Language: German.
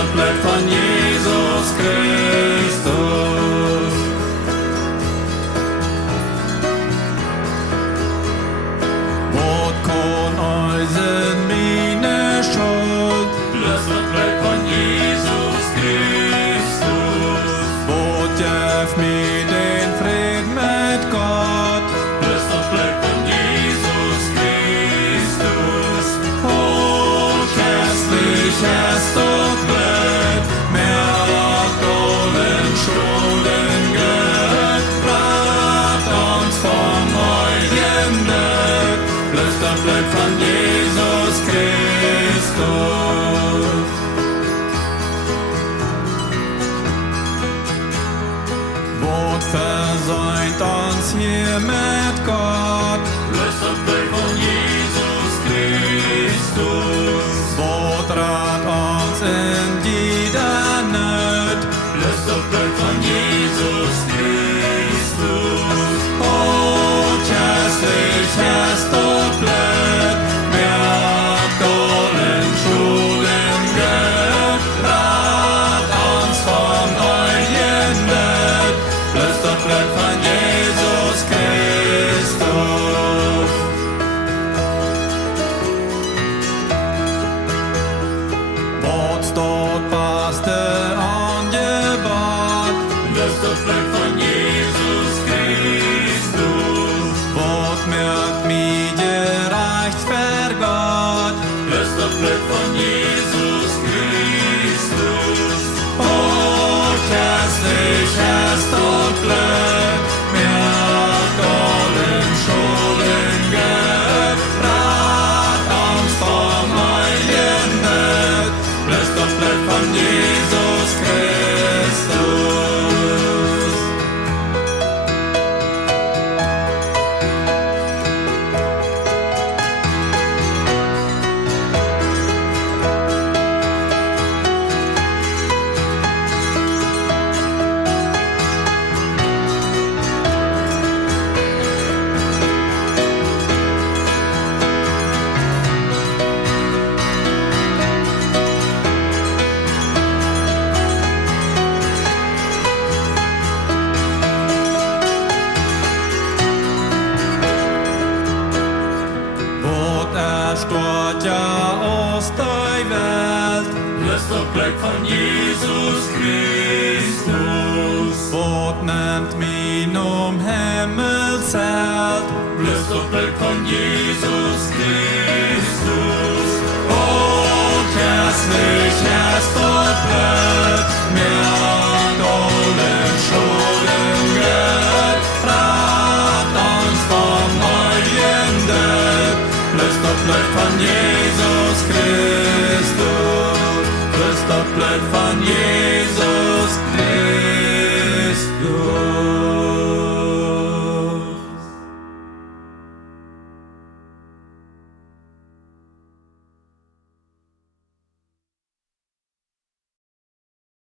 dat bloed van Jesus Christus. Wat kon euch in meine Schuld? Bloß dat bloed van Jesus Christus. Wat geeft mir den Frieden mit Gott? Bloß dat bloed van Jesus Christus. Oh, köstlich ist dat bloed, merkt allen Schulden gebracht, uns von euren Nöt. Bloß dat bloed van Jesus Christus. Wat versäumt uns hier mit Gott? Bloß dat bloed van Jesus Christus. Wat raadt uns in jeder Nöt? Bloß dat bloed van Jesus Christus. Oh, köstlich ist dat bloed, merkt allen Schulden gebracht, uns von euren Nöt. Bloß dat bloed van Jesus Christus. Wat staat passte angebaut? Bloß dat bloed van Jesus Christus. Wat merkt mir gerecht vergott? Bloß dat bloed van Jesus Christus. Oh, köstlich ist dat bloed, merkt allen Schulden gebracht, uns von euren Nöt. Bloß dat bloed van Jesus Christus. Wat erstört ja aus der Welt? Bloß dat bloed van Jesus Christus. Wat nimmt min Himmelszelt? Bloß dat bloed van Jesus Christus. Oh, köstlich ist dat bloed, merkt allen Schulden gebracht, uns von euren Nöt. Bloß dat bloed van Jesus Christus. Bloß dat bloed van Jesus Christus.